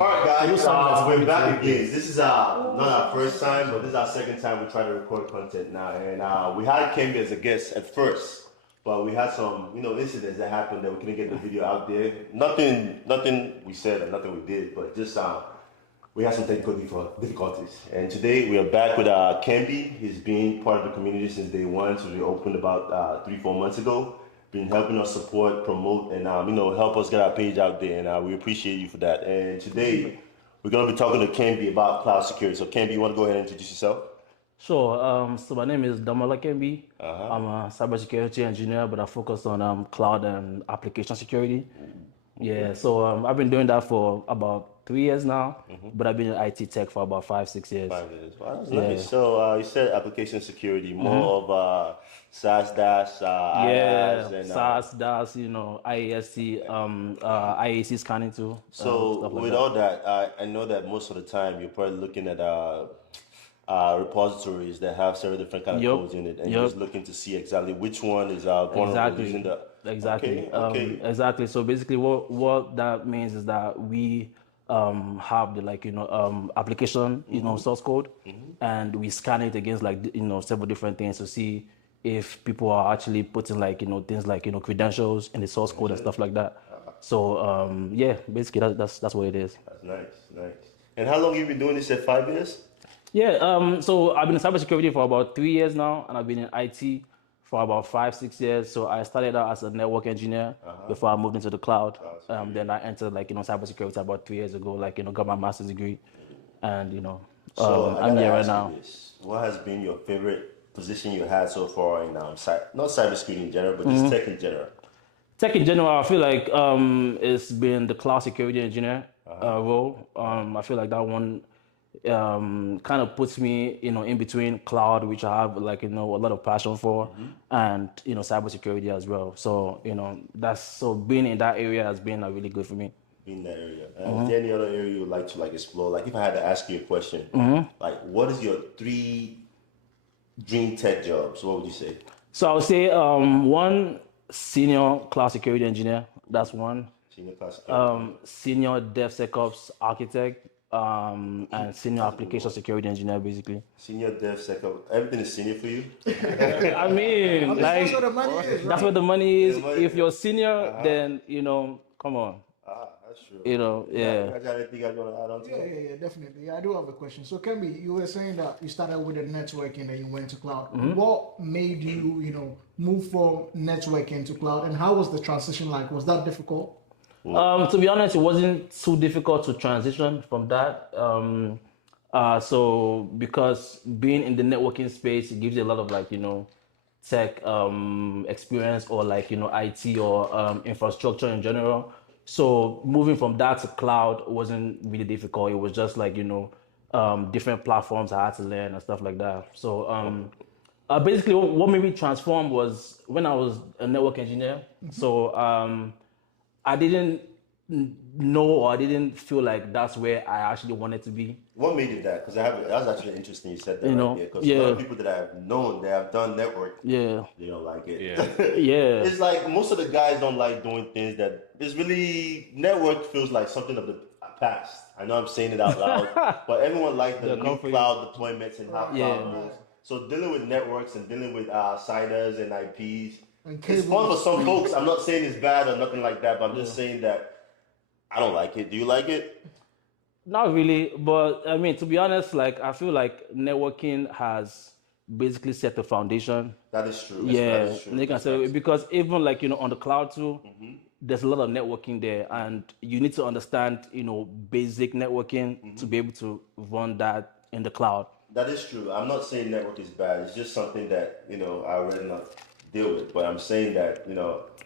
All right, guys, we're back Good. again. This is not our first time, but this is our second time we try to record content now. And we had Kembi as a guest at first, but we had some, incidents that happened that we couldn't get the video out there. Nothing we said or nothing we did, but just we had some technical difficulties. And today we are back with Kembi. He's been part of the community since day one, so we opened about 3-4 months ago. Been helping us support, promote, and help us get our page out there. And we appreciate you for that. And today we're gonna be talking to Kembi about cloud security. So Kembi, you want to go ahead and introduce yourself? Sure. So my name is Damola Kembi. Uh-huh. I'm a cybersecurity engineer, but I focus on cloud and application security. Yeah. So I've been doing that for about 3 years now, but I've been in IT tech for about 5-6 years. 5 years. Wow, that's Yeah. nice. So you said application security, more of SaaS, DaaS, Yeah. IaaS, and SaaS, DaaS, IASC, IAC scanning too. so Stuff like with that. all that, I know that most of the time you're probably looking at repositories that have several different kind of Yep. codes in it, and you're Yep. just looking to see exactly which one is vulnerable Exactly. using the. Exactly. Okay. Exactly. So basically, what that means is that we have the application source code, and we scan it against several different things to see if people are actually putting things like credentials in the source code and stuff like that. So yeah, basically that's what it is. That's nice. And how long have you been doing this? At 5 years? Yeah, so I've been in cybersecurity for about 3 years now, and I've been in IT for about 5-6 years. So I started out as a network engineer before I moved into the cloud. Then I entered cybersecurity about 3 years ago, got my master's degree, and So I I'm gotta here right ask now. you this: what has been your favorite position you had so far in not cybersecurity in general, but just tech in general? Tech in general, I feel like it's been the cloud security engineer role. I feel like that one kind of puts me, in between cloud, which I have a lot of passion for, and cybersecurity as well. So so being in that area has been really good for me. In that area. Is there any other area you would like to explore? Like if I had to ask you a question, like what is your 3 dream tech jobs? What would you say? So I would say one, senior cloud security engineer. That's one. Senior class security. Senior DevSecOps architect. And senior application security engineer, basically. Senior DevSecOps. Everything is senior for you? I mean, That's where the money is, that's right? where the money is. The money If is. you're senior, then come on, That's true. yeah. You got anything you want to add on to that? Yeah, definitely. Yeah, I do have a question. So, Kembi, you were saying that you started with the networking and you went to cloud. What made you, move from networking to cloud, and how was the transition like? Was that difficult? To be honest, it wasn't too difficult to transition from that. So because being in the networking space, it gives you a lot of tech experience, or IT or infrastructure in general. So moving from that to cloud wasn't really difficult. It was just different platforms I had to learn and stuff like that. So basically what made me transform was when I was a network engineer. So I didn't know, or I didn't feel like that's where I actually wanted to be. What made it that? Because that's actually interesting you said that because a yeah. lot of people that I've known that have done network, Yeah. they don't like it. Yeah. It's like most of the guys don't like doing things that is really network feels like something of the past. I know I'm saying it out loud, but everyone likes the new comfort. cloud deployments and how Yeah. cloud moves. So dealing with networks and dealing with signers and IPs, And it's fun for cables. some folks. I'm not saying it's bad or nothing like that, but I'm just saying that I don't like it. Do you like it? Not really, but I mean, to be honest, I feel like networking has basically set the foundation. That is true. Yeah, That is true. they can say, because even on the cloud too, there's a lot of networking there, and you need to understand basic networking to be able to run that in the cloud. That is true. I'm not saying network is bad. It's just something that, I would rather not deal with. But I'm saying that,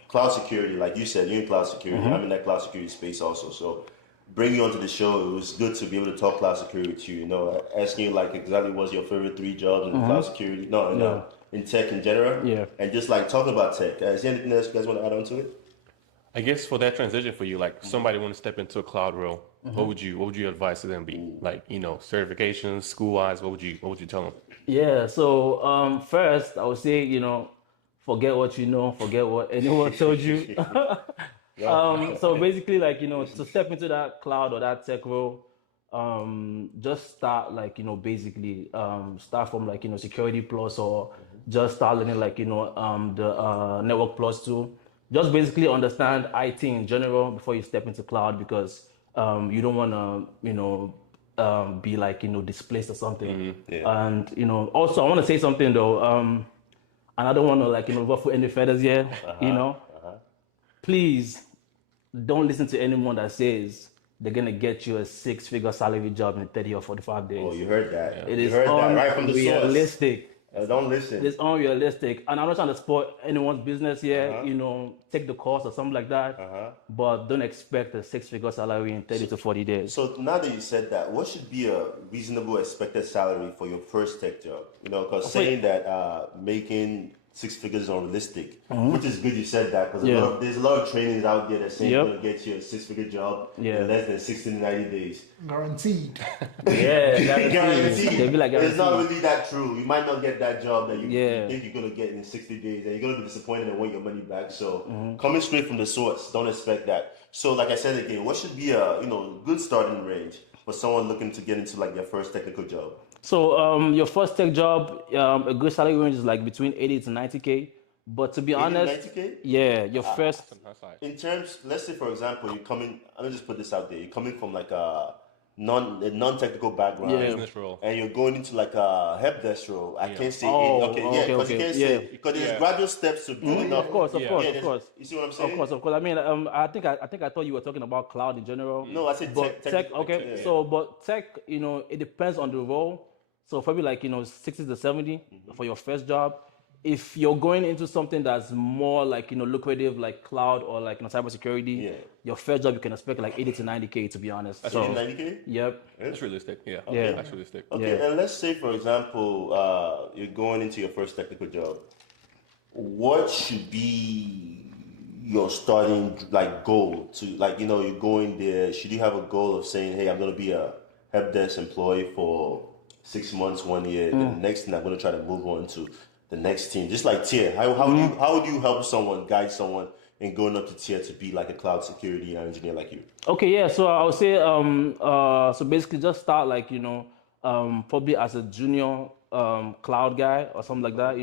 cloud security, like you said, you're in cloud security. I'm in that cloud security space also. So bringing you onto the show, it was good to be able to talk cloud security with you. Asking you exactly what's your favorite 3 jobs in cloud security. No, in tech in general. Yeah. And just talking about tech. Is there anything else you guys want to add on to it? I guess for that transition for you, somebody want to step into a cloud role, what would you advise to them be? Certifications, school wise, what would you tell them? Yeah. So first, I would say forget what you know, forget what anyone told you. So basically, like, to step into that cloud or that tech role, just start like, basically, start from like, security plus, or just start learning like, the network plus too. Just basically understand IT in general before you step into cloud, because you don't want to, be like, displaced or something. Yeah. And, also I want to say something though, and I don't want to like, ruffle any feathers here, please don't listen to anyone that says they're gonna get you a six-figure salary job in 30 or 45 days. Oh, you heard that. It You is heard that right from the source. unrealistic. Don't listen. It's unrealistic, and I'm not trying to spoil anyone's business here. Take the course or something like that, but don't expect a six-figure salary in 30 to 40 days. So now that you said that, what should be a reasonable expected salary for your first tech job? Because saying that making six figures is unrealistic, which is good you said that, because there's a lot of trainings out there that say you're going to get you a six-figure job in less than 60 to 90 days. Guaranteed. Guaranteed. They'll be like, it's not really that true. You might not get that job that you Yeah. think you're going to get in 60 days, and you're going to be disappointed and want your money back. So coming straight from the source, don't expect that. So like I said again, what should be a good starting range for someone looking to get into like their first technical job? So your first tech job, a good salary range is like between 80 to 90K. But to be 80 to honest, 90K? yeah, your first, That's like, In terms, let's say for example, you're coming. Let me just put this out there. You're coming from like a non-technical background, business role. and you're going into like a help desk role. I can't say Oh, okay, okay, because you okay, can't yeah. say because there's gradual steps to building up. of course, Yeah, there's- of course. You see what I'm saying? Of course. I mean, I think I thought you were talking about cloud in general. No, I said But tech. okay. Yeah. So, but tech, it depends on the role. So probably like 60 to 70 for your first job. If you're going into something that's more like lucrative, like cloud or like cybersecurity, your first job you can expect like 80 to 90K, to be honest. That's So 90K. yep. that's realistic. Yeah. Yeah. That's realistic. Okay, Yeah. and let's say for example, you're going into your first technical job. What should be your starting like goal to you're going there? Should you have a goal of saying, hey, I'm going to be a help desk employee for 6 months, 1 year, and the next thing I'm going to try to move on to the next team, just like tier. How would you help someone, guide someone in going up to tier to be like a cloud security engineer like you? Okay, yeah. So I would say, so basically, just start like probably as a junior cloud guy or something like that.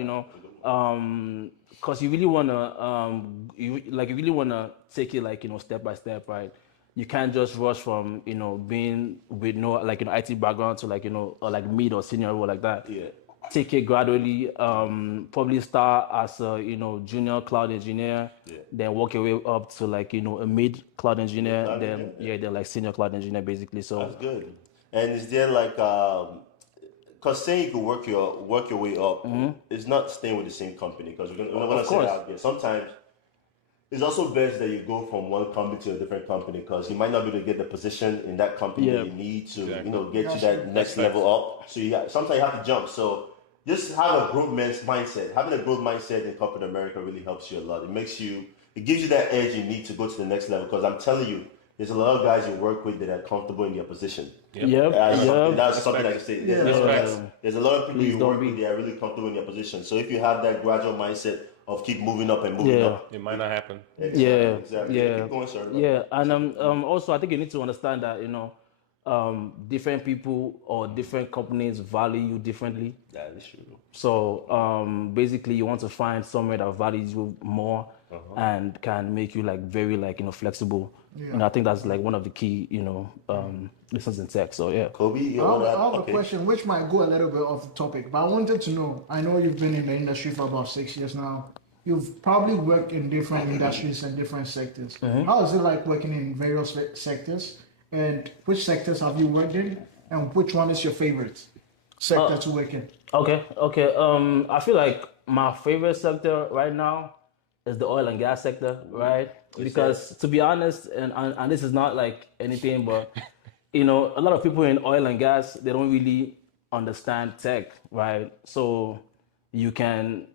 Because you really wanna you really wanna take it like step by step, right? You can't just rush from being with no like IT background to like or like mid or senior role like that. Yeah. Take it gradually. Probably start as a junior cloud engineer, then work your way up to like a mid cloud engineer, Cloud then engineer, then like senior cloud engineer basically. So That's good. And is there like because saying you could work your way up is not staying with the same company, because we're gonna say that out there. Sometimes it's also best that you go from one company to a different company, because you might not be able to get the position in that company that you need to get to that next level up. So sometimes you have to jump. So just have a growth mindset. Having a growth mindset in corporate America really helps you a lot. It gives you that edge you need to go to the next level. Because I'm telling you, there's a lot of guys you work with that are comfortable in their position. That's something I can say. There's a lot of people you work with that are really comfortable in their position. So if you have that gradual mindset of keep moving up and moving up, It might not happen. exactly. Keep going, sir. Yeah, and also I think you need to understand that different people or different companies value you differently. That is true. So basically, you want to find somewhere that values you more and can make you like very like flexible. I think that's like one of the key lessons in tech. So yeah. Kobe, I have a question which might go a little bit off the topic, but I wanted to know. I know you've been in the industry for about 6 years now. You've probably worked in different industries and different sectors. How is it like working in various sectors? And which sectors have you worked in? And which one is your favorite sector to work in? Okay. I feel like my favorite sector right now is the oil and gas sector, right? Because to be honest, and this is not like anything, but a lot of people in oil and gas, they don't really understand tech, right? So you can,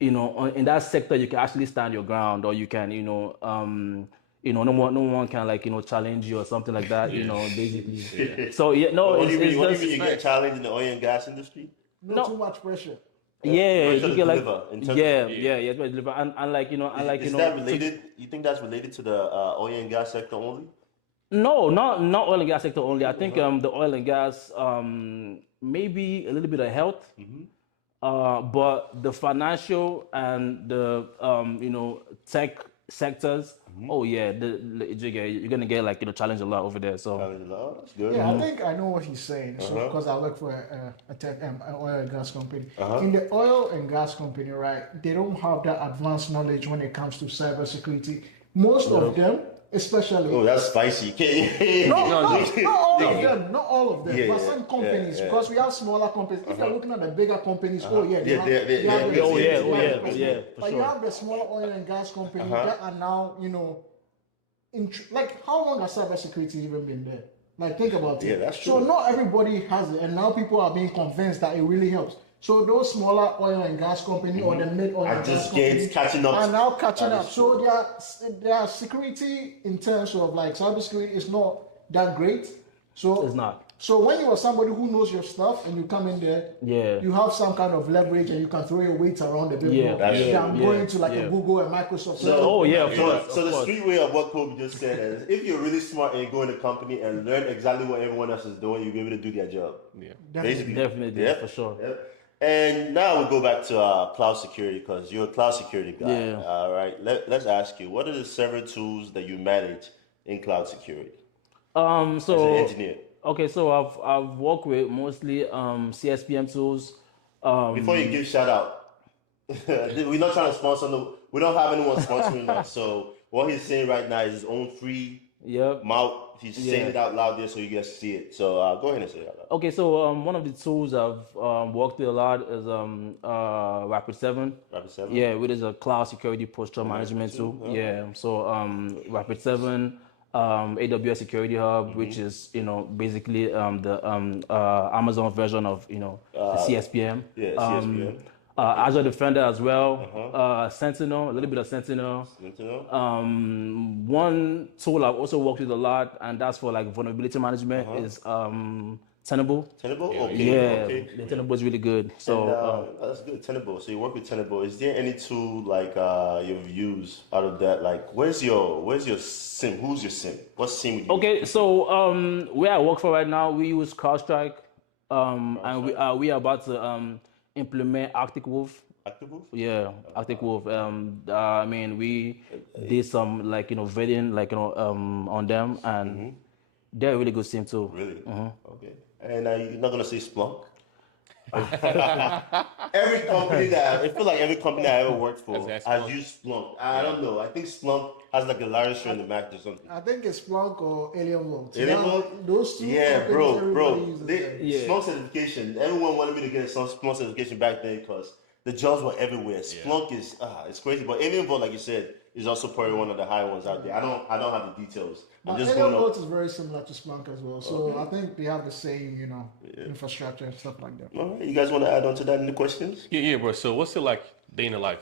in that sector, you can actually stand your ground, or you can, no one can like challenge you or something like that, basically. So What do you mean? it's What do just you mean you get challenged in the oil and gas industry? No too much pressure. Yeah, Make sure you to get like deliver in terms yeah, it's better deliver and like is that related? You think that's related to the oil and gas sector only? No, not oil and gas sector only. I think the oil and gas maybe a little bit of health, but the financial and the tech sectors. Oh yeah, you're gonna get like challenged a lot over there. So That's good. Yeah, I think I know what he's saying. So, because I work for a tech, an oil and gas company. In the oil and gas company, right, they don't have that advanced knowledge when it comes to cybersecurity. Most of them, especially. Oh, that's spicy. No, not all of them. Not all of them. Yeah, but yeah, some companies, yeah. because we have smaller companies. If you're looking at the bigger companies, oh yeah, Yeah, they have yeah, the oh, yeah, oh, yeah, cybersecurity. yeah, for But you sure. have the smaller oil and gas companies that are now, like how long has cybersecurity even been there? Like think about it. Yeah, that's So true. not everybody has it, and now people are being convinced that it really helps. So those smaller oil and gas company or the mid oil and gas just company catching up. are now catching That up. is So true. their security in terms of like cybersecurity is not that great. So It's not. So when you are somebody who knows your stuff and you come in there, Yeah. you have some kind of leverage and you can throw your weight around a bit Yeah, more that's than true. going to like Yeah. a Google and Microsoft. Oh, yeah, of course, So of the course. street way of what Kobe just said is, if you're really smart and you go in a company and learn exactly what everyone else is doing, you'll be able to do their job. Yeah. Basically. Definitely, Yep. for sure. Yep. And now we go back to cloud security because you're a cloud security guy. Yeah. All right. Let's ask you, what are the several tools that you manage in cloud security as So an engineer? okay, so I've worked with mostly CSPM tools. Before you give shout out, we're not trying to sponsor. We don't have anyone sponsoring us. So what he's saying right now is his own free Yep. mouth. He's saying it out loud there so you guys see it. So go ahead and say it out loud. Okay, so one of the tools I've worked with a lot is Rapid7. Rapid7? Yeah, which is a cloud security posture management tool. Yeah, so Rapid7, AWS Security Hub, which is basically the Amazon version of the CSPM. Yeah, CSPM. Azure Defender as well. Sentinel, a little bit of Sentinel. One tool I've also worked with a lot, and that's for like vulnerability management, is Tenable. Tenable? Okay. Yeah, Okay. the Tenable is really good. So And, that's good, Tenable. So you work with Tenable. Is there any tool like you've used out of that? Like, where's your SIM? Who's your SIM? What SIM would you use? okay, so where I work for right now, we use CrowdStrike, and we are about to implement Arctic Wolf. Active Wolf? Yeah, Arctic Wolf. I mean, we did some vetting on them, and they're a really good team too. Really? Okay. And you're not gonna say Splunk? Every company that I feel like every company I ever worked for Has has Splunk. used Splunk. I don't know. I think Splunk has like the largest share in the market or something. I think it's Splunk or Alien Vault. Alien Now, Vault? Those two. Yeah, companies, bro. everybody uses them. Yeah. Splunk certification. Everyone wanted me to get some Splunk certification back then because the jobs were everywhere. Splunk is it's crazy, but Alien Vault, like you said, is also probably one of the high ones out there. I don't have the details. I'm But just Alien going Vault on. is very similar to Splunk as well. So I think they have the same, infrastructure and stuff like that. All right, you guys want to add on to that in the questions? Yeah, bro. So what's it like day in the life?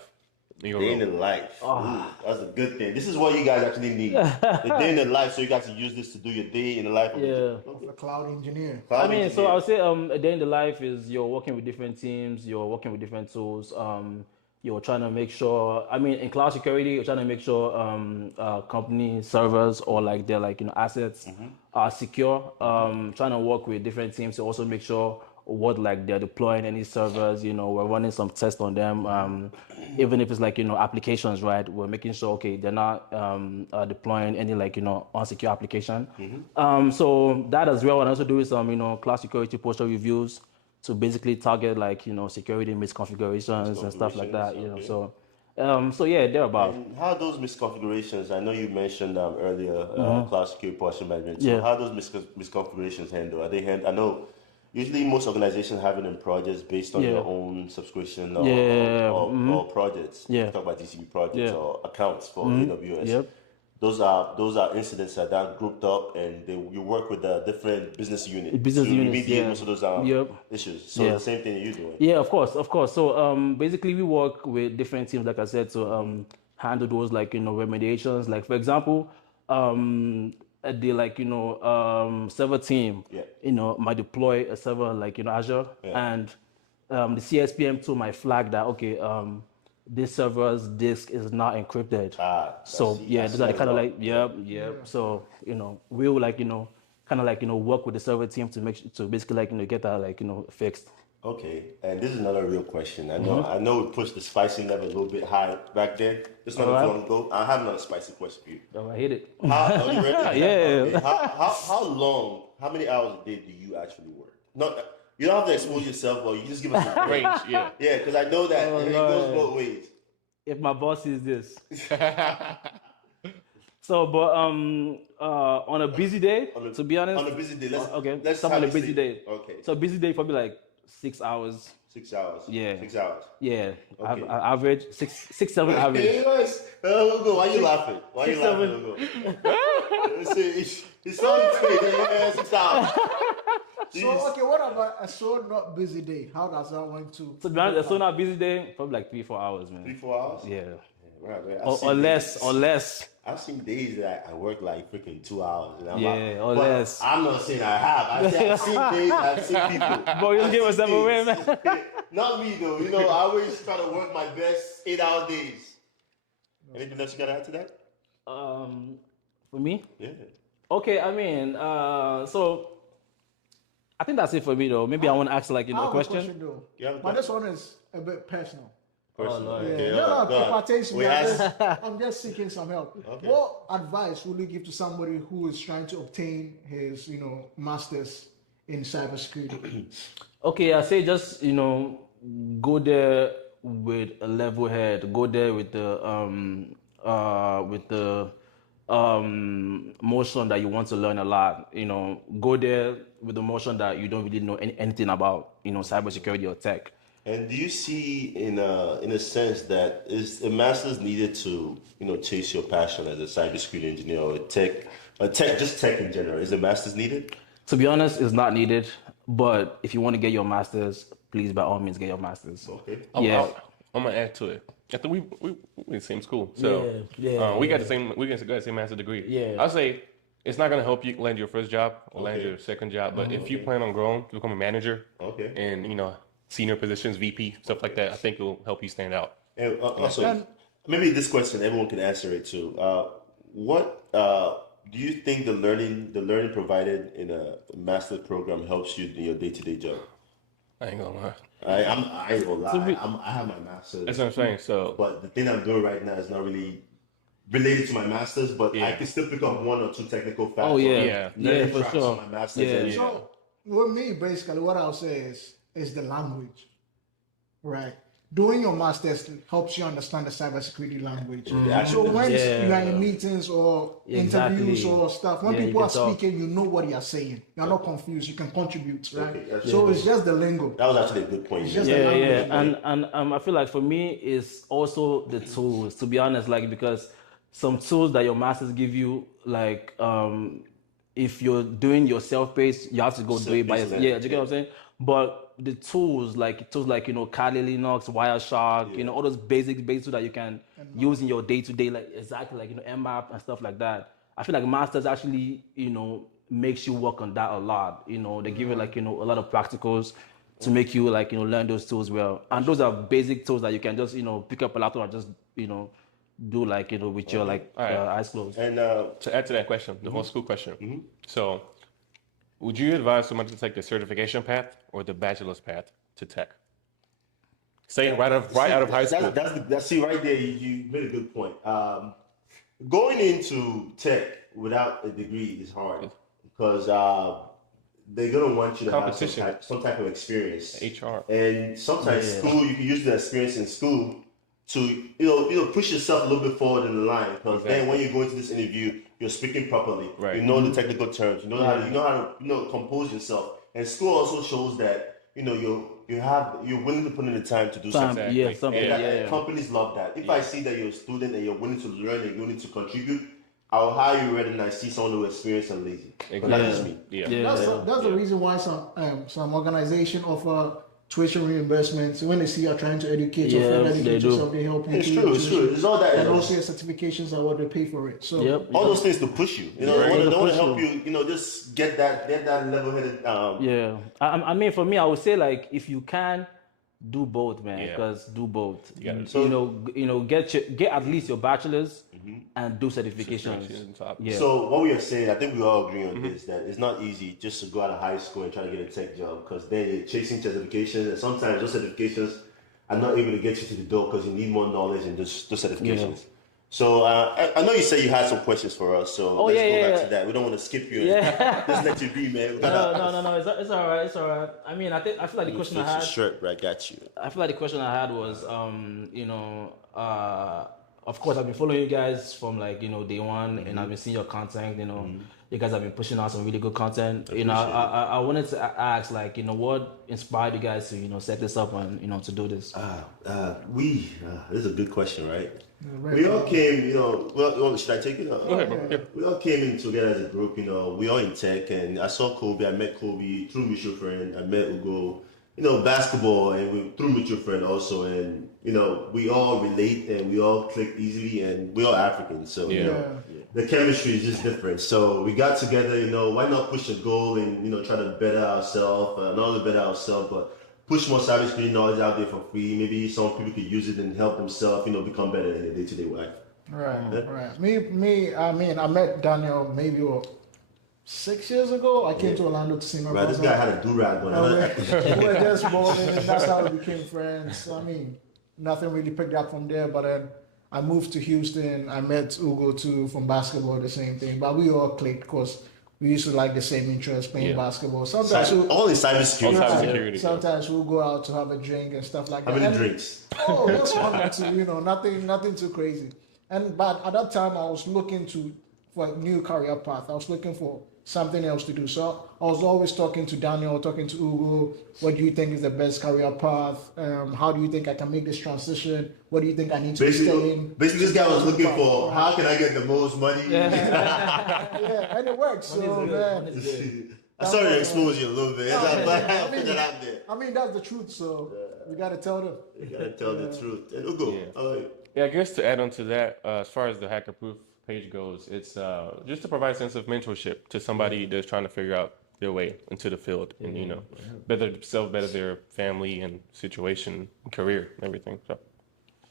In your Day in role? the life. Ooh, that's a good thing. This is what you guys actually need. The day in the life, so you guys can use this to do your day in the life. Of Yeah. Of a cloud engineer. I mean, so I would say a day in the life is you're working with different teams, you're working with different tools. You're trying to make sure. I mean, in cloud security, you're trying to make sure company servers or like their assets are secure. Trying to work with different teams to also make sure what like they're deploying any servers. We're running some tests on them. Even if it's like applications, right? We're making sure okay they're not deploying any like unsecure application. So that as well. And also do some cloud security posture reviews to basically target like security misconfigurations and stuff like that. Okay. So yeah, thereabout. And how are those misconfigurations? I know you mentioned earlier cloud security posture management. So Yeah. how are those misconfigurations handled? Are they handled? I know usually most organizations have it in projects based on Yeah. your own subscription or, Yeah. or projects. Yeah. You talk about DCP projects Yeah. or accounts for AWS. Yep. Those are incidents that are grouped up, and you work with the different business units Business to units, remediate yeah. most of those Yep. issues. So Yeah. the same thing you're doing. Yeah, of course. So basically we work with different teams, like I said, to handle those like remediations. Like for example, the server team, Yeah. might deploy a server like Azure, and the CSPM tool might flag that, okay, this server's disk is not encrypted. So yeah, those are the kind of like, So, we'll like, kind of like, work with the server team to to basically like, get that like, fixed. Okay, and this is another real question. I know we pushed the spicy level a little bit high back then. It's not too long ago. I have another spicy question for you. Oh, I hate it. Are you ready? Yeah. Okay. How many hours a day do you actually work? No, you don't have to expose yourself, but you just give us a Range, yeah. Yeah, because I know that it goes both ways. If my boss sees this. So, but on a busy day, to be honest. On a busy day, let's on a busy day. Okay. So busy day probably like 6 hours. 6 hours. Yeah. 6 hours. Yeah. Okay. Average 7 average. Why you laughing? Why you laughing? It's so great. 6 hours. So okay, what about a so not busy day? How does that went to? To be honest, a so not busy day, probably like 3-4 hours, man. 3-4 hours? Yeah. Right. Or less. I've seen days that I work like freaking 2 hours. And or less. I'm not saying I have. I've seen days, I've seen people. Boy, you just give us them away, man. Not me though. I always try to work my best 8-hour days. Anything else you gotta add to that? For me? Yeah. Okay, I mean, so I think that's it for me though. Maybe I want to ask like, a question. Though. You have a But this one is a bit personal. Personal. Okay, Okay, it pertains to me. I'm just seeking some help. Okay. What advice would you give to somebody who is trying to obtain his, master's in cybersecurity? Okay, I say just go there with a level head. Go there with the motion that you want to learn a lot. Go there with the motion that you don't really know anything about cybersecurity or tech. And do you see, in a sense, that is a master's needed to, chase your passion as a cybersecurity engineer or tech, just tech in general? Is a master's needed? To be honest, it's not needed. But if you want to get your master's, please by all means get your master's. Okay. Yeah. I'm gonna add to it. I think we in the same school, so we got the same master's degree. Yeah. I'll say it's not gonna help you land your first job or land your second job, but if you plan on growing to become a manager, and senior positions, VP, stuff like that, I think it will help you stand out. And also, maybe this question everyone can answer it too. What do you think the learning provided in a master's program helps you in your day-to-day job? I ain't gonna lie. I ain't gonna lie. I have my master's. That's what I'm saying. So, but the thing I'm doing right now is not really related to my master's, but I can still pick up 1 or 2 technical facts. Oh yeah, for sure. My master's So with me, basically, what I'll say is the language, right? Doing your master's helps you understand the cybersecurity language. So when you are in meetings or interviews or stuff, when people are speaking, you know what they are saying. You're not confused. You can contribute, right? So it's just the lingo. That was actually a good point. It's just the language. And I feel like for me, it's also the tools. To be honest, like because some tools that your masters give you, like if you're doing your self-paced, you have to go do it by yourself. Yeah, do you get what I'm saying? But the tools like Kali Linux, Wireshark, all those basic tools that you can use in your day-to-day, like exactly like Mmap and stuff like that. I feel like masters actually makes you work on that a lot. They give you like a lot of practicals to make you like learn those tools well. And those are basic tools that you can just pick up a laptop and just do like with your like eyes closed. And to add to that question, the whole school question. So, would you advise somebody to take the certification path or the bachelor's path to tech? Saying right out of high school. That's right there. You made a good point. Going into tech without a degree is hard because they're gonna want you to have some type of experience. HR. And sometimes school, you can use the experience in school to push yourself a little bit forward in the line because then when you go into this interview, you're speaking properly. Right. You know the technical terms. You know how to compose yourself. And school also shows that you're willing to put in the time to do something. Exactly. Companies love that. If I see that you're a student and you're willing to learn and you're willing to contribute, I'll hire you rather than I see someone who is experienced and lazy. Exactly. That's just me. That's the reason why some organization offer tuition reimbursements when they see you're trying to educate or further educate yourself. They help you. It's true. It's all that. And also your certifications are what they pay for it. So all those things to push you. They want to help you. Just get that level headed. I mean, for me, I would say like if you can do both, man. Yeah. Because do both. Yeah. Get at least your bachelor's and do certifications. Yeah. So what we are saying, I think we all agree on this, that it's not easy just to go out of high school and try to get a tech job, because then you're chasing certifications, and sometimes those certifications are not able to get you to the door because you need more knowledge than just those certifications. So I know you said you had some questions for us, so let's go back to that. We don't want to skip you. Let's let you be, man. No. It's all right. It's all right. I mean, I feel like the question I had. Shirt, right? Got you. I feel like the question I had was, of course, I've been following you guys from day one, and I've been seeing your content. You guys have been pushing out some really good content. I wanted to ask, what inspired you guys to set this up and to do this? This is a good question, right? We all came, should I take it? Go ahead, bro. Yeah. We all came in together as a group, we all in tech, and I saw Kobe. I met Kobe through mutual friend. I met Ugo, basketball, and through mutual friend also, and we all relate and we all click easily, and we all Africans, so the chemistry is just different. So we got together, why not push a goal and try to better ourselves, not only better ourselves, but push more cybersecurity knowledge out there for free. Maybe some people could use it and help themselves, become better in their day-to-day life. Right. I met Daniel maybe 6 years ago. I came to Orlando to see my brother. This guy had a do-rag on. We were just bowling, and that's how we became friends. Nothing really picked up from there, but then I moved to Houston. I met Ugo too from basketball, the same thing. But we all clicked because we used to like the same interests, playing basketball. Sometimes only cybersecurity. Sometimes we'll go out to have a drink and stuff like that. How many drinks? Oh, that's one too. Nothing too crazy. But at that time, I was looking for a new career path. I was looking for something else to do. So I was always talking to Daniel, talking to Ugo. What do you think is the best career path? How do you think I can make this transition? What do you think I need to stay in? Basically, this guy was looking for how can I get the most money? Yeah, and it works. So, man. I'm sorry to expose you a little bit. I put that out there. That's the truth. So we got to tell them. You got to tell the truth. And Ugo, I guess to add on to that, as far as the Hacker Proof page goes, it's just to provide a sense of mentorship to somebody that's trying to figure out their way into the field and better themselves, better their family and situation, career, and everything. So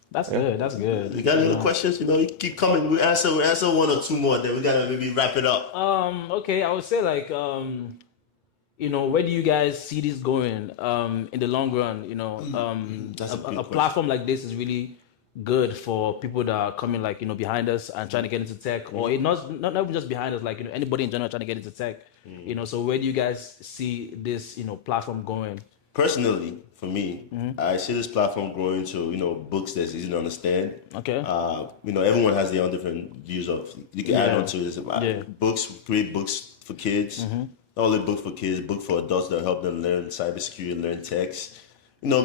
that's good. That's good. You got any other questions? You keep coming. We answer one or two more. Then we gotta maybe wrap it up. Okay. I would say where do you guys see this going in the long run? That's a platform like this is really good for people that are coming behind us and trying to get into tech, or not even just behind us, anybody in general trying to get into tech. So where do you guys see this platform going? Personally, for me, I see this platform growing to books that's easy to understand. Okay. Everyone has their own different views of. You can add on to this. Books, create books for kids. Not only books for kids, books for adults that help them learn cybersecurity, learn techs.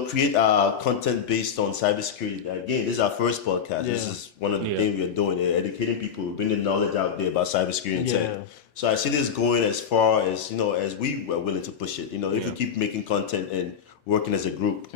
Create content based on cybersecurity. Again, this is our first podcast. This is one of the things we are doing, educating people, bringing knowledge out there about cybersecurity and tech. So I see this going as far as, as we were willing to push it. If you keep making content and working as a group,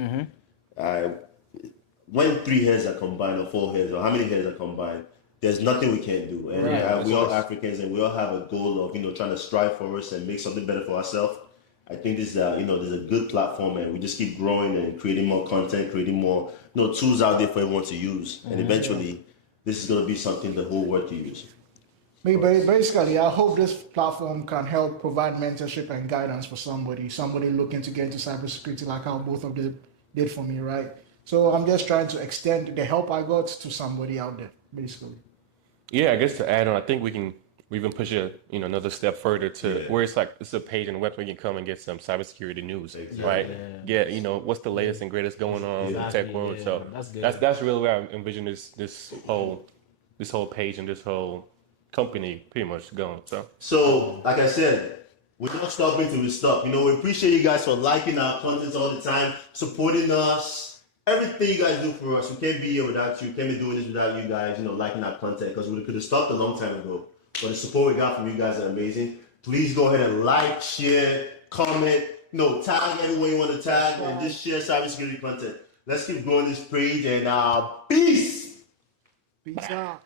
when 3 heads are combined or 4 heads or how many heads are combined, there's nothing we can't do. And we all Africans and we all have a goal of, trying to strive for us and make something better for ourselves. I think this is there's a good platform, and we just keep growing and creating more content, creating more tools out there for everyone to use, and eventually this is going to be something the whole world can use. Basically, I hope this platform can help provide mentorship and guidance for somebody looking to get into cybersecurity, like how both of them did for me, right? So I'm just trying to extend the help I got to somebody out there, basically. Yeah, I guess to add on, I think we even push it, another step further to where it's a page on the website where you can come and get some cybersecurity news, right? What's the latest and greatest going on in the tech world. So that's really where I envision this whole page and this whole company pretty much going. So like I said, we're not stopping till we stop. We appreciate you guys for liking our content all the time, supporting us. Everything you guys do for us. We can't be here without you. Can't be doing this without you guys, liking our content, because we could have stopped a long time ago. But the support we got from you guys are amazing. Please go ahead and like, share, comment, tag everyone you want to tag, and just share cybersecurity content. Let's keep growing this page, and peace. Peace out.